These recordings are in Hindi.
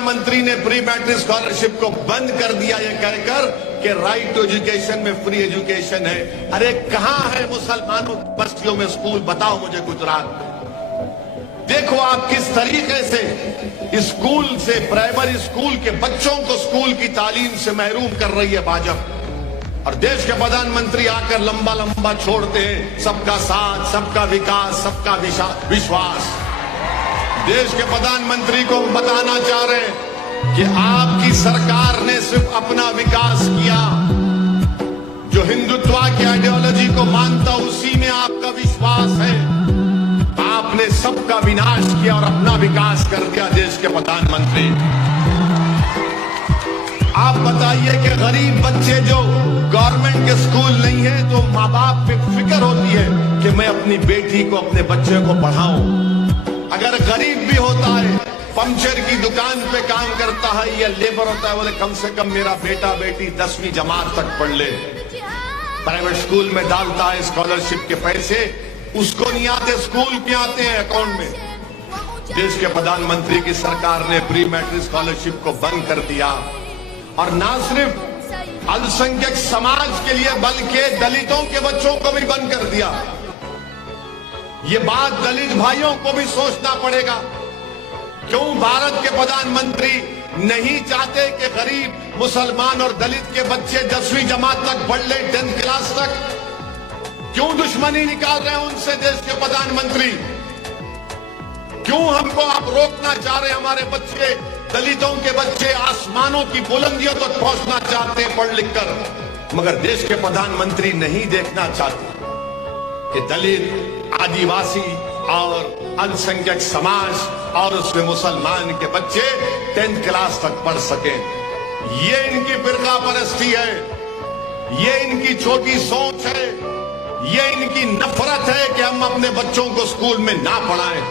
प्रधानमंत्री ने प्री मैट्रिक स्कॉलरशिप को बंद कर दिया ये कहकर कि राइट टू एजुकेशन में फ्री एजुकेशन है। अरे कहां है मुसलमानों की बस्तियों में स्कूल? बताओ मुझे गुजरात। देखो आप किस तरीके से स्कूल से, प्राइमरी स्कूल के बच्चों को स्कूल की तालीम से महरूम कर रही है भाजपा। और देश के प्रधानमंत्री आकर लंबा लंबा छोड़ते हैं सबका साथ, सबका विकास, सबका विश्वास। देश के प्रधानमंत्री को बताना चाह रहे हैं कि आपकी सरकार ने सिर्फ अपना विकास किया, जो हिंदुत्व की आइडियोलॉजी को मानता उसी में आपका विश्वास है। आपने सबका विनाश किया और अपना विकास कर दिया देश के प्रधानमंत्री। आप बताइए कि गरीब बच्चे जो गवर्नमेंट के स्कूल नहीं है तो माँ बाप पे फिक्र होती है कि मैं अपनी बेटी को, अपने बच्चे को पढ़ाऊं। अगर गरीब भी होता है, पंचर की दुकान पे काम करता है या लेबर होता है, बोले कम से कम मेरा बेटा बेटी 10वीं जमात तक पढ़ ले। प्राइवेट स्कूल में डालता है स्कॉलरशिप के पैसे, उसको नहीं आते, स्कूल के आते हैं अकाउंट में। देश के प्रधानमंत्री की सरकार ने प्री मैट्रिक स्कॉलरशिप को बंद कर दिया और ना सिर्फ अल्पसंख्यक समाज के लिए बल्कि दलितों के बच्चों को भी बंद कर दिया। ये बात दलित भाइयों को भी सोचना पड़ेगा। क्यों भारत के प्रधानमंत्री नहीं चाहते कि गरीब मुसलमान और दलित के बच्चे 10वीं जमात तक पढ़ ले, 10th क्लास तक? क्यों दुश्मनी निकाल रहे हैं उनसे देश के प्रधानमंत्री? क्यों हमको आप रोकना चाह रहे हैं? हमारे बच्चे, दलितों के बच्चे आसमानों की बुलंदियों तक पहुंचना चाहते हैं पढ़ लिख कर, मगर देश के प्रधानमंत्री नहीं देखना चाहते कि दलित, आदिवासी और अल्पसंख्यक समाज और उसमें मुसलमान के बच्चे 10th क्लास तक पढ़ सके। ये इनकी फिरका परस्ती है, ये इनकी छोटी सोच है, ये इनकी नफरत है कि हम अपने बच्चों को स्कूल में ना पढ़ाएं।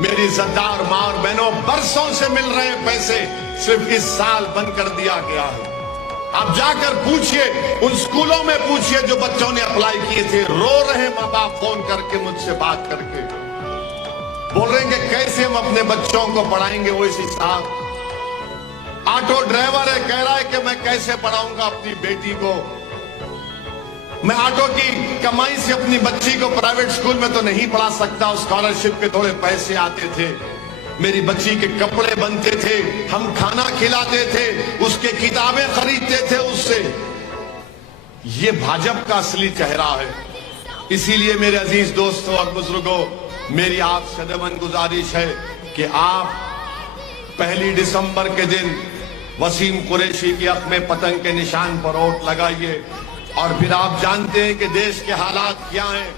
मेरी इज्जतदार मां और बहनों, बरसों से मिल रहे पैसे सिर्फ इस साल बंद कर दिया गया है। आप जाकर पूछिए, उन स्कूलों में पूछिए जो बच्चों ने अप्लाई किए थे, रो रहे माँ बाप फोन करके मुझसे बात करके, बोल रहे हैं कि कैसे हम अपने बच्चों को पढ़ाएंगे। वैसी साहब ऑटो ड्राइवर है, कह रहा है कि मैं कैसे पढ़ाऊंगा अपनी बेटी को, मैं ऑटो की कमाई से अपनी बच्ची को प्राइवेट स्कूल में तो नहीं पढ़ा सकता। स्कॉलरशिप के थोड़े पैसे आते थे, मेरी बच्ची के कपड़े बनते थे, हम खाना खिलाते थे, उसके किताबें खरीदते थे उससे। ये भाजपा का असली चेहरा है। इसीलिए मेरे अजीज दोस्तों और बुजुर्गों, मेरी आप सदमन गुजारिश है कि आप 1 दिसंबर के दिन वसीम कुरैशी की आंख में पतंग के निशान पर वोट लगाइए। और फिर आप जानते हैं कि देश के हालात क्या हैं।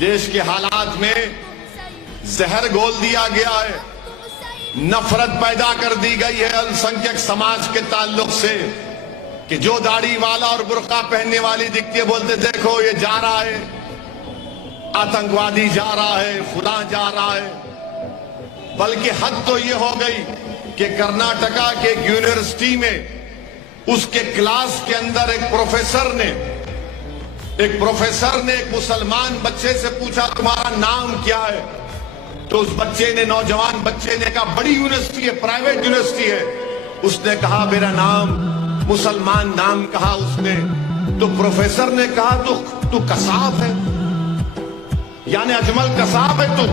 देश के हालात में जहर घोल दिया गया है, नफरत पैदा कर दी गई है अल्पसंख्यक समाज के ताल्लुक से, कि जो दाढ़ी वाला और बुर्का पहनने वाली दिखती है, बोलते देखो ये जा रहा है, आतंकवादी जा रहा है, फुला जा रहा है। बल्कि हद तो ये हो गई कि कर्नाटका के एक यूनिवर्सिटी में उसके क्लास के अंदर एक प्रोफेसर ने एक मुसलमान बच्चे से पूछा तुम्हारा नाम क्या है? तो उस बच्चे ने, नौजवान बच्चे ने कहा बड़ी यूनिवर्सिटी है, प्राइवेट यूनिवर्सिटी है। उसने कहा मेरा नाम, मुसलमान नाम कहा उसने। तो प्रोफेसर ने कहा तू कसाब है, यानी अजमल कसाब है तू।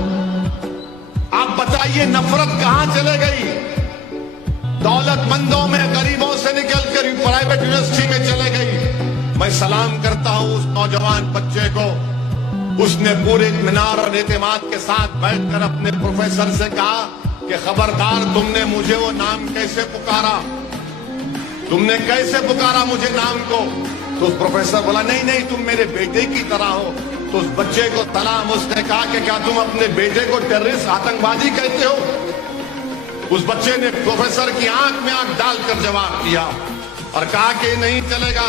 आप बताइए नफरत कहां चले गई? दौलतमंदों में गरीबों से निकलकर प्राइवेट यूनिवर्सिटी में चले गई। मैं सलाम करता हूं उस नौजवान बच्चे को। उसने पूरे इत्मीनान और एतमाद के साथ बैठकर अपने प्रोफेसर से कहा कि खबरदार, तुमने मुझे वो नाम कैसे पुकारा, तुमने कैसे पुकारा मुझे नाम को? तो उस प्रोफेसर बोला नहीं तुम मेरे बेटे की तरह हो। तो उस बच्चे को सलाम, उसने कहा कि क्या तुम अपने बेटे को टेररिस्ट, आतंकवादी कहते हो? उस बच्चे ने प्रोफेसर की आंख में आंख डालकर जवाब दिया और कहा कि नहीं चलेगा,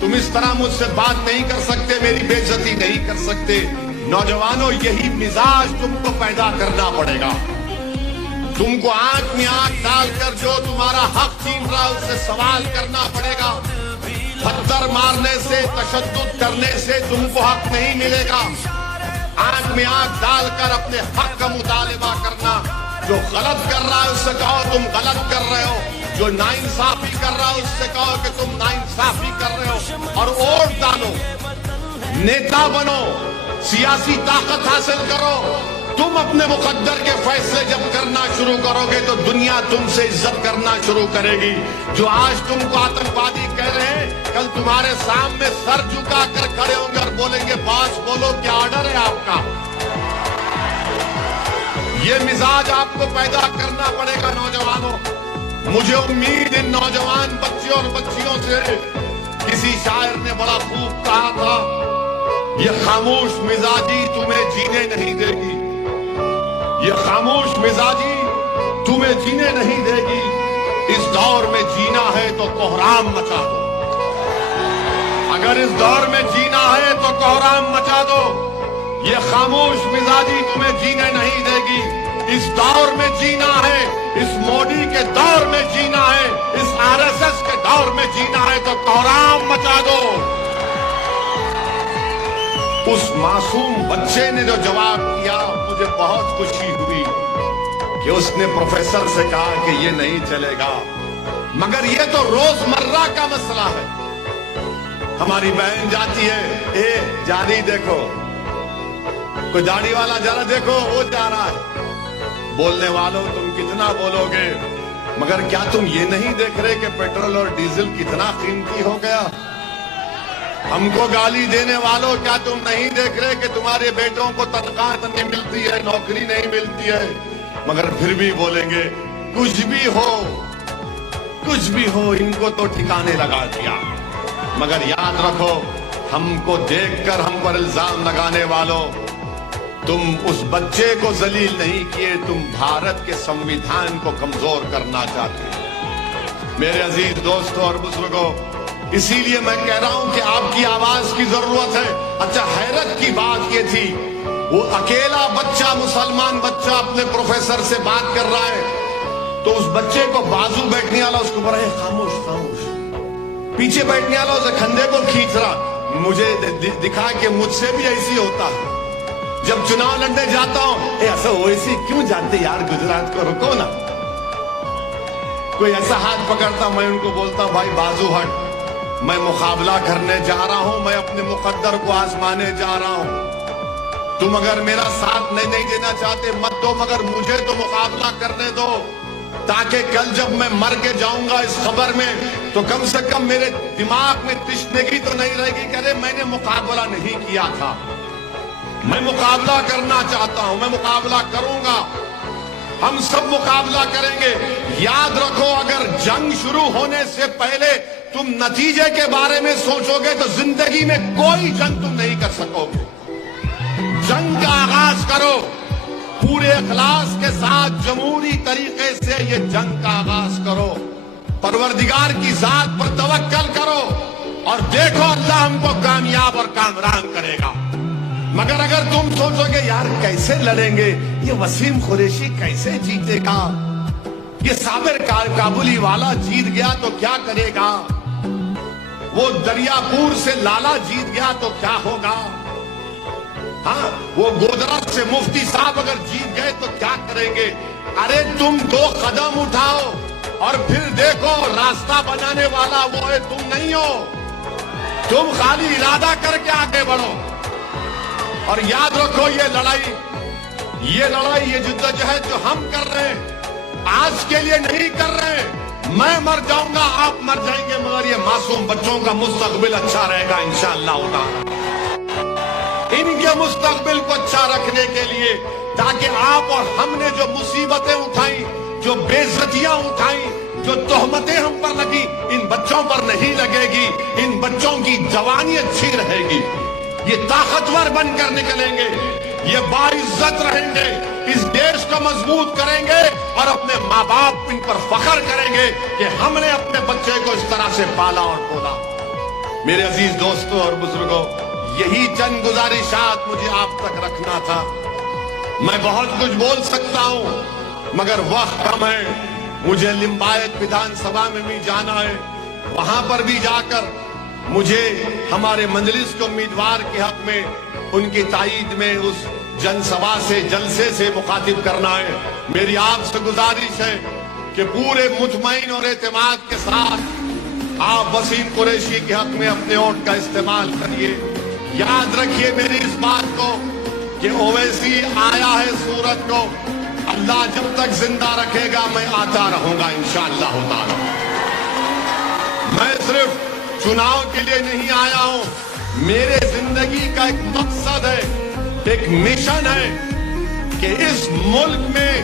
तुम इस तरह मुझसे बात नहीं कर सकते, मेरी बेइज्जती नहीं कर सकते। नौजवानों, यही मिजाज तुमको पैदा करना पड़ेगा। तुमको आंख में आंख डालकर जो तुम्हारा हक छीन रहा है उससे सवाल करना पड़ेगा। पत्थर मारने से, तशद्दुद करने से तुमको हक नहीं मिलेगा। आंख में आंख डालकर अपने हक का मुतालिबा करना, जो गलत कर रहा है उससे कहो तुम गलत कर रहे हो, जो नाइंसाफी कर रहा है उससे कहो कि तुम नाइंसाफी कर रहे हो, और वोट डालो, नेता बनो, सियासी ताकत हासिल करो। तुम अपने मुकद्दर के फैसले जब करना शुरू करोगे तो दुनिया तुमसे इज्जत करना शुरू करेगी। जो आज तुमको आतंकवादी कह रहे हैं, कल तुम्हारे सामने सर झुका कर खड़े होंगे और बोलेंगे बॉस बोलो क्या ऑर्डर है आपका। ये मिजाज आपको पैदा करना पड़ेगा नौजवानों। मुझे उम्मीद इन नौजवान बच्चों और बच्चियों से, किसी शायर ने बड़ा खूब कहा था, ये खामोश मिजाजी तुम्हें जीने नहीं देगी, ये खामोश मिजाजी तुम्हें जीने नहीं देगी। इस दौर में जीना है तो कोहराम मचा दो, अगर इस दौर में जीना है तो कोहराम मचा दो। ये खामोश मिजाजी तुम्हें जीने नहीं देगी। इस दौर में जीना है, इस मोदी के दौर में जीना है, इस आरएसएस के दौर में जीना है तो कोहराम मचा दो। उस मासूम बच्चे ने जो जवाब दिया, मुझे बहुत खुशी हुई कि उसने प्रोफेसर से कहा कि ये नहीं चलेगा। मगर ये तो रोजमर्रा का मसला है। हमारी बहन जाती है, ए जानी देखो, कोई दाढ़ी वाला जरा देखो वो जा रहा है। बोलने वालों तुम कितना बोलोगे, मगर क्या तुम ये नहीं देख रहे कि पेट्रोल और डीजल कितना कीमती हो गया। हमको गाली देने वालों क्या तुम नहीं देख रहे कि तुम्हारे बेटों को तनख्वाह नहीं मिलती है, नौकरी नहीं मिलती है, मगर फिर भी बोलेंगे कुछ भी हो, कुछ भी हो, इनको तो ठिकाने लगा दिया। मगर याद रखो, हमको देखकर हम पर इल्जाम लगाने वालों, तुम उस बच्चे को जलील नहीं किए, तुम भारत के संविधान को कमजोर करना चाहते हो। मेरे अजीज दोस्तों और बुजुर्गों, इसीलिए मैं कह रहा हूं कि आपकी आवाज की जरूरत है। अच्छा, हैरत की बात ये थी, वो अकेला बच्चा, मुसलमान बच्चा अपने प्रोफेसर से बात कर रहा है, तो उस बच्चे को बाजू बैठने वाला उसको बोला खामोश खामोश, पीछे बैठने वाला उसे कंधे को खींच रहा। मुझे दिखा कि मुझसे भी ऐसी होता है। जब चुनाव लड़ने जाता हूं, ऐसा वैसे क्यों जाते यार, गुजरात को रुको ना। कोई ऐसा हाथ पकड़ता, मैं उनको बोलता भाई बाजू हट, मैं मुकाबला करने जा रहा हूं, मैं अपने मुकद्दर को आजमाने जा रहा हूं। तुम अगर मेरा साथ नहीं देना चाहते मत दो, मगर मुझे तो मुकाबला करने दो, ताकि कल जब मैं मर के जाऊंगा इस खबर में, तो कम से कम मेरे दिमाग में तिश्नगी तो नहीं रहेगी कि अरे मैंने मुकाबला नहीं किया था। मैं मुकाबला करना चाहता हूं, मैं मुकाबला करूंगा, हम सब मुकाबला करेंगे। याद रखो, अगर जंग शुरू होने से पहले तुम नतीजे के बारे में सोचोगे तो जिंदगी में कोई जंग तुम नहीं कर सकोगे। जंग का आगाज करो पूरे इखलास के साथ, जमहूरी तरीके से ये जंग का आगाज करो, परवरदिगार की जात पर तवक्कल करो और देखो अल्लाह हमको कामयाब और कामरान करेगा। मगर अगर तुम सोचोगे यार कैसे लड़ेंगे, ये वसीम कुरैशी कैसे जीतेगा, ये साबिर काबुली वाला जीत गया तो क्या करेगा, वो दरियापुर से लाला जीत गया तो क्या होगा, हाँ वो गोदरा से मुफ्ती साहब अगर जीत गए तो क्या करेंगे। अरे तुम 2 कदम उठाओ और फिर देखो, रास्ता बनाने वाला वो है, तुम नहीं हो। तुम खाली इरादा करके आगे बढ़ो और याद रखो, ये लड़ाई, ये जिद्दोजहद जो हम कर रहे हैं आज के लिए नहीं कर रहे हैं। मैं मर जाऊंगा, आप मर जाएंगे, मगर ये मासूम बच्चों का मुस्तकबिल अच्छा रहेगा इंशाअल्लाह। इनके मुस्तकबिल को अच्छा रखने के लिए, ताकि आप और हमने जो मुसीबतें उठाई, जो बेइज्जतियां उठाई, जो तोहमतें हम पर लगी, इन बच्चों पर नहीं लगेगी। इन बच्चों की जवानी अच्छी रहेगी, ये ताकतवर बनकर निकलेंगे, ये बाइज्जत रहेंगे, इस देश को मजबूत करेंगे और अपने माँ बाप इन पर फख्र करेंगे कि हमने अपने बच्चे को इस तरह से पाला और पोला। मेरे अजीज दोस्तों और बुजुर्गों, यही चंद गुजारिशात मुझे आप तक रखना था। मैं बहुत कुछ बोल सकता हूं मगर वक्त कम है। मुझे लिंबायत विधानसभा में भी जाना है, वहां पर भी जाकर मुझे हमारे मंजलिस के उम्मीदवार के हक में, उनकी ताईद में, उस जनसभा से, जलसे से मुखातिब करना है। मेरी आपसे गुजारिश है कि पूरे मुतमईन और एतमाद के साथ आप वसीम कुरैशी के हक में अपने वोट का इस्तेमाल करिए। याद रखिए मेरी इस बात को कि ओवैसी आया है सूरत को, अल्लाह जब तक जिंदा रखेगा मैं आता रहूंगा इंशाअल्लाह ताला। मैं सिर्फ चुनाव के लिए नहीं आया हूं, मेरे जिंदगी का एक मकसद है, एक मिशन है कि इस मुल्क में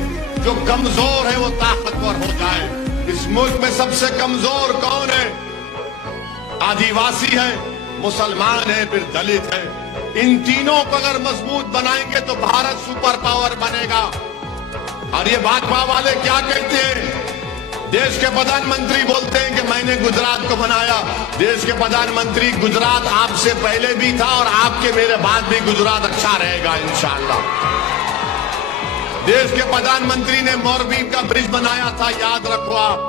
जो कमजोर है वो ताकतवर हो जाए। इस मुल्क में सबसे कमजोर कौन है? आदिवासी है, मुसलमान है, फिर दलित है। इन तीनों को अगर मजबूत बनाएंगे तो भारत सुपर पावर बनेगा। और ये भाजपा वाले क्या कहते हैं? देश के प्रधानमंत्री बोलते हैं कि मैंने गुजरात को बनाया। देश के प्रधानमंत्री, गुजरात आपसे पहले भी था और आपके मेरे बाद भी गुजरात अच्छा रहेगा इंशाअल्लाह। देश के प्रधानमंत्री ने मोरबी का ब्रिज बनाया था, याद रखो आप।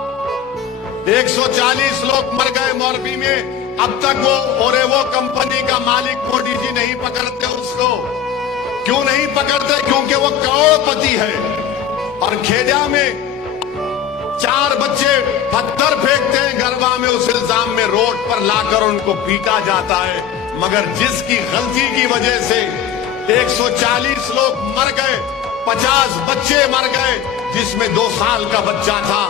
140 लोग मर गए मोरबी में, अब तक वो कंपनी का मालिक मोदी जी नहीं पकड़ते उसको। क्यों नहीं पकड़ते? क्योंकि वो करोड़पति है। और खेड़ा में 4 बच्चे पत्थर फेंकते हैं गरबा में, उस इल्जाम में रोड पर लाकर उनको पीटा जाता है। मगर जिसकी गलती की वजह से 140 लोग मर गए, 50 बच्चे मर गए, जिसमें 2 साल का बच्चा था,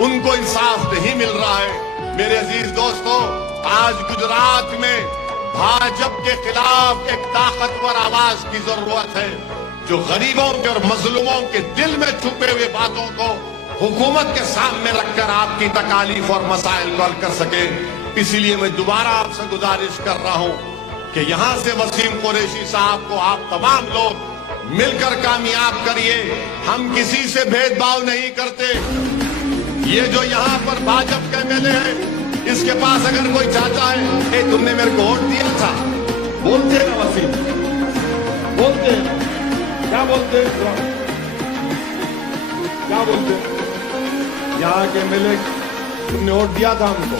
उनको इंसाफ नहीं मिल रहा है। मेरे अजीज दोस्तों, आज गुजरात में भाजपा के खिलाफ एक ताकतवर आवाज की जरूरत है, जो गरीबों के और मजलूमों के दिल में छुपे हुए बातों को हुकूमत के सामने रखकर आपकी तकालीफ और मसाइल को हल कर सके। इसीलिए मैं दोबारा आपसे गुजारिश कर रहा हूं कि यहां से वसीम कुरैशी साहब को आप तमाम लोग मिलकर कामयाब करिए। हम किसी से भेदभाव नहीं करते। ये जो यहां पर भाजपा के एमएलए है, इसके पास अगर कोई चाहता है, ए तुमने मेरे को वोट दिया था, बोलते ना वसीम, बोलते क्या बोलते, क्या बोलते? यहाँ के एमएलए, तुमने वोट दिया था हमको,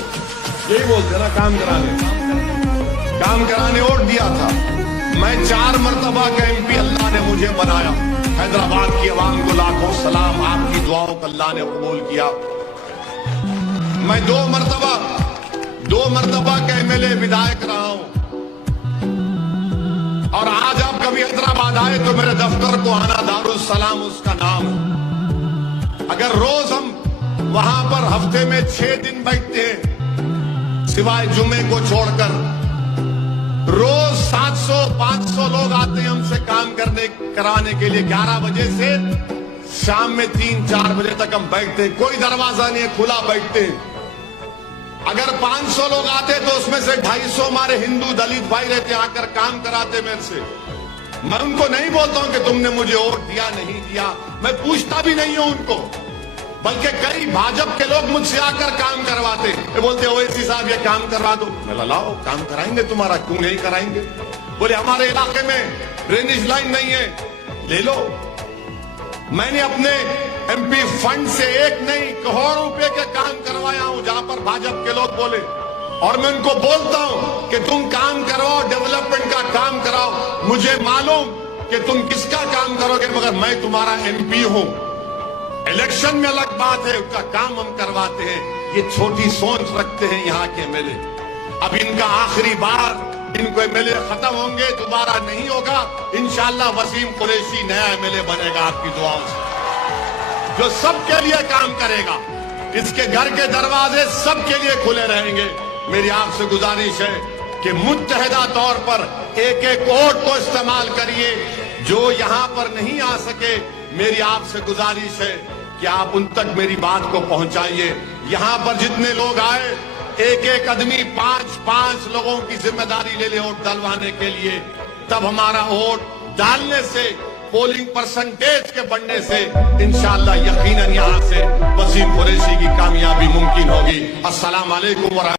यही बोलते ना, काम कराने वोट दिया था। मैं 4 मरतबा का एमपी अल्लाह ने मुझे बनाया। हैदराबाद की आवाम को लाखों सलाम, आपकी दुआओं को अल्लाह ने कबूल किया। मैं 2 मरतबा का एमएलए विधायक रहा हूं। और आज आप कभी हैदराबाद आए तो मेरे दफ्तर को आना, दारुल सलाम उसका नाम है। अगर रोज हम वहां पर हफ्ते में 6 दिन बैठते हैं, सिवाय जुमे को छोड़कर, रोज 700-500 लोग आते हैं हमसे काम कराने के लिए। 11 बजे से शाम में 3-4 बजे तक हम बैठते हैं, कोई दरवाजा नहीं है, खुला बैठते हैं। अगर 500 लोग आते तो उसमें से 250 हमारे हिंदू दलित भाई रहते, आकर काम कराते मेरे से। मैं उनको नहीं बोलता हूं कि तुमने मुझे वोट दिया नहीं दिया, मैं पूछता भी नहीं हूं उनको, बल्कि कई भाजपा के लोग मुझसे आकर काम करवाते, बोलते ओवैसी साहब ये काम करवा दो। मैं लाओ, काम कराएंगे तुम्हारा, क्यों नहीं कराएंगे? बोले हमारे इलाके में ड्रेनेज लाइन नहीं है, ले लो। मैंने अपने एमपी फंड से एक नहीं, करोड़ों रुपए के काम करवाया हूं, जहां पर भाजपा के लोग बोले। और मैं उनको बोलता हूं कि तुम काम करवाओ, डेवलपमेंट का काम कराओ, मुझे मालूम कि तुम किसका काम करोगे, मगर मैं तुम्हारा एमपी हूं। इलेक्शन में अलग बात है, उसका काम हम करवाते हैं। ये छोटी सोच रखते हैं यहाँ के एमएलए। अब इनका आखिरी बार, इनको एमएलए खत्म होंगे, दोबारा नहीं होगा। इंशाअल्लाह वसीम कुरैशी नया एमएलए बनेगा आपकी दुआओं से, जो सबके लिए काम करेगा। इसके घर के दरवाजे सबके लिए खुले रहेंगे। मेरी आपसे गुजारिश है कि मुत्तहिदा तौर पर एक वोट को इस्तेमाल करिए। जो यहाँ पर नहीं आ सके, मेरी आपसे गुजारिश है कि आप उन तक मेरी बात को पहुंचाइए। यहाँ पर जितने लोग आए, एक आदमी 5-5 लोगों की जिम्मेदारी ले ले वोट डलवाने के लिए, तब हमारा वोट डालने से, पोलिंग परसेंटेज के बढ़ने से इंशाअल्लाह यकीनन यहाँ से वसीम कुरैशी की कामयाबी मुमकिन होगी। अस्सलाम वालेकुम।